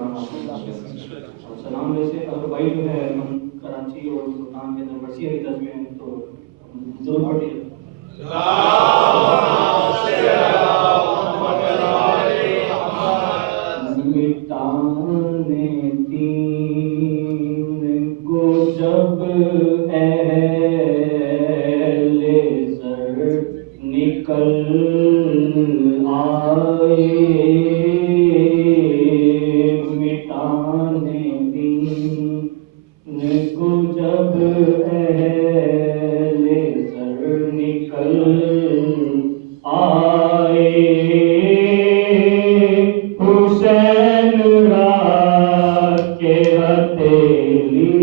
सलाम और सलाम वैसे अगर भाई जो है हम कराची और मुल्तान के अंदर वसीयत की तस्वीर हैं तो जरूर पढ़िए। मिटाने दीन को जब अहले सर निकल आए, मिटाने दीन को जब अहले सर निकल आए, हुसैन रात के हथेली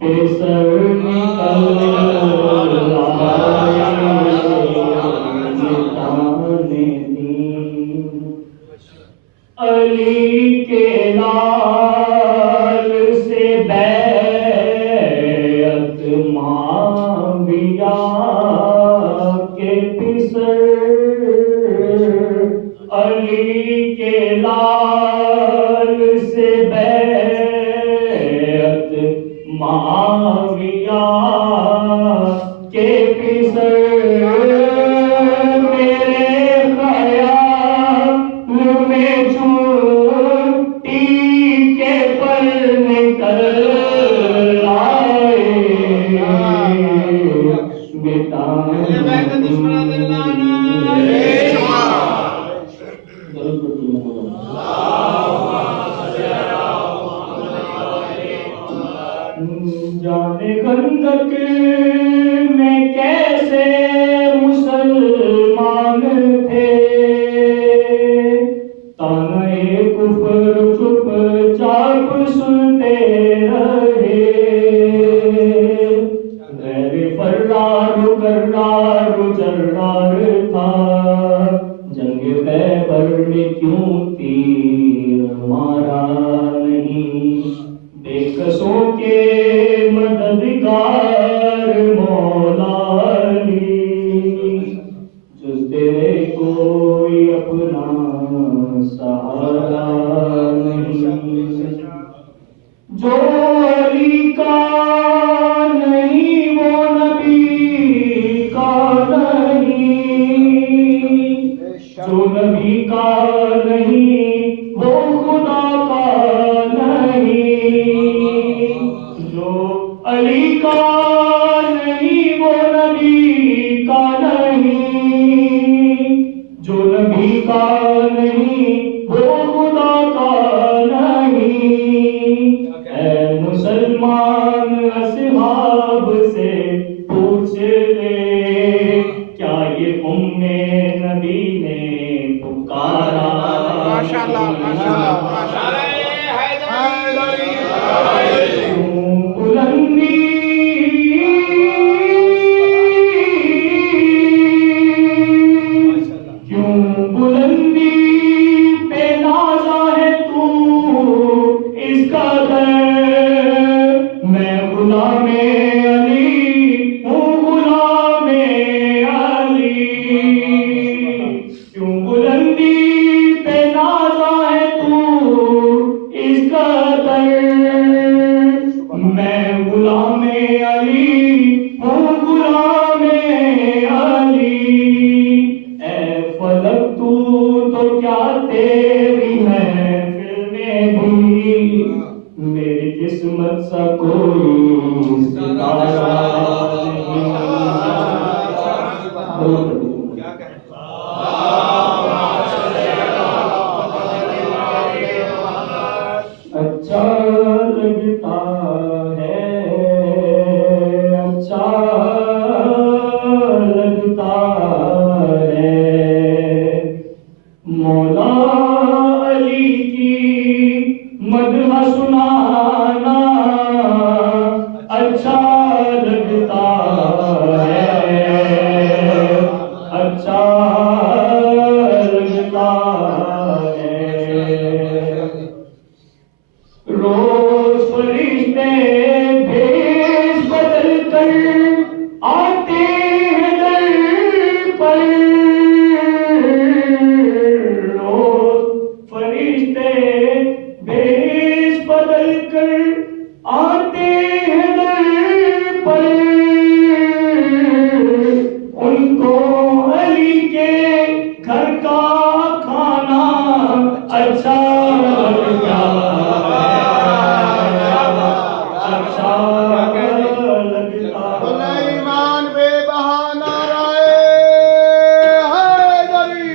पे सर निकल आए, मिटाने दीन अली के लाल से बैत माविया के पिसर, अली के लाल से बैत माविया के पिसर, मेरे ख्याल में छुट्टी के पल निकल आए, जाने खंदक में कैसे मुसलमान थे, ताने कुफर चुपचाप सुनते रहे, गैर फर्रार कर्रार जर्रार था, जंग खैबर में क्यों तीर मारा नहीं, बेकसों के मददगार मौला अली, जुज तेरे कोई अपना सहारा नहीं, जो अली का नहीं वो नबी का नहीं, जो नबी का नहीं वो खुदा का नहीं, जो अली का नहीं वो नबी का नहीं, जो नबी का नहीं वो खुदा का नहीं, ऐ मुसलमान असहाब से पूछ ले, क्या ये उम्मे नबी ने पुकारा, माशाअल्लाह माशाअल्लाह माशाअल्लाह, किस्मत सा कोई सितारा अच्छा लगता है, अच्छा लगता है, मौला अली की मदह सुनाना अच्छा लगता है, अच्छा लगता है, रोज फरिश्ते भेष बदल कर आते हैं दर पर, रोज फरिश्ते अच्छा लगता अच्छा लगता ईमान बेबहाना राय हैदरी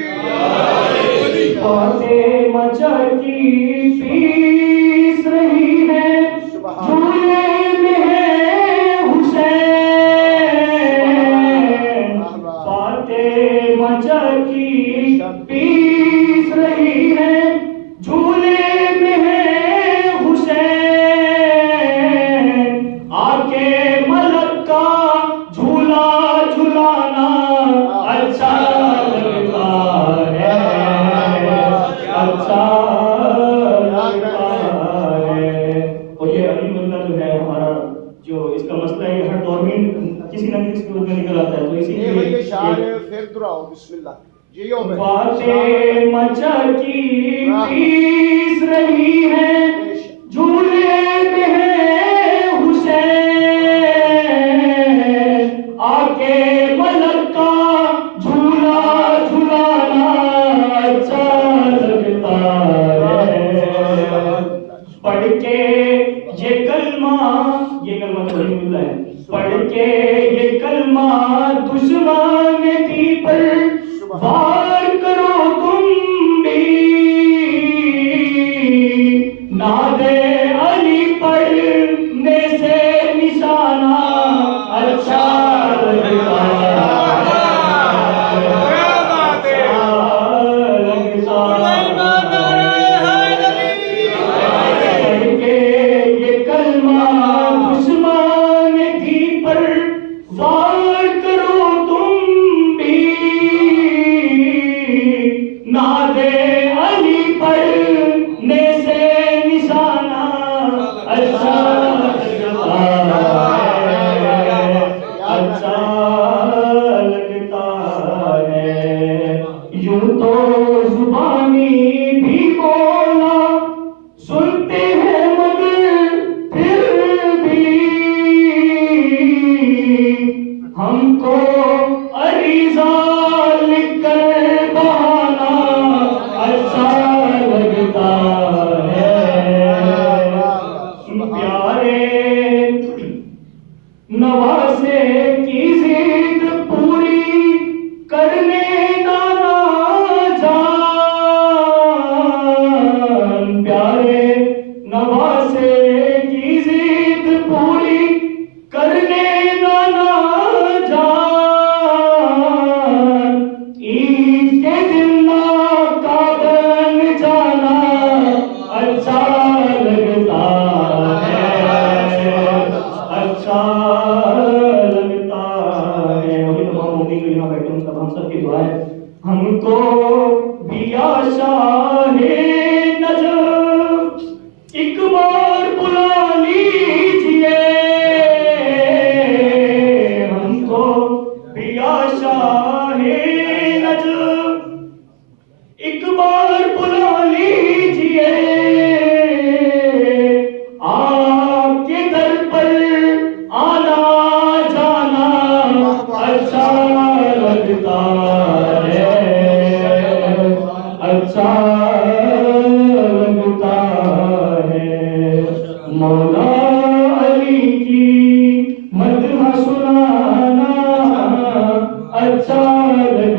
बातें मचकी पीस रही है झूले में है हुसैन बातें मचकी पीस रही है झूले में है हुसैन आके मलक का झूला झुलाना अच्छा लगता है अच्छा लगता है। और ये अली मुल्ला जो है हमारा जो इसका मसला है हर दौर में किसी न किसी रूप में निकल आता है तो ये इसीलिए शान फिर दुराओ बिस्मिल्लाह जियो में बातें मचकी पीस रही है झूले में है हुसैन आके मलक का झूला झुलाना अच्छा लगता है पढ़ के ये कलमा तो नहीं मिलता है पढ़ के ये कलमा दुश्मन थी पर वार करो तुम भी नादे अली पढ़ने से निशाना अच्छा लगता पढ़ के ये कलमा दुश्मन थी पर वार करो तुम भी नादे अली पढ़ने से निशाना अच्छा लगता है अच्छा लगता है यूं तो जुबानी भी बोला सुनते हैं मगर फिर भी हमको अरीजा लिखकर बहाना अच्छा लगता है प्यारे नवासे की जिद पूरी करने नाना जान प्यारे नवासे की जिद पूरी करने नाना जान ईद के दिन का बन जाना अच्छा लगता है अच्छा लगता है। अभी तमाम मौके जो यहाँ बैठे हैं सब हम सबकी दुआ है हमको भी आशा है नजर एक बार बुला लीजिए हमको भी आशा है नजर एक बार बुला लीजिए आपके दर पर आना जाना अच्छा लगता है अच्छा लगता है मौला अली की मदह सुनाना अच्छा लगता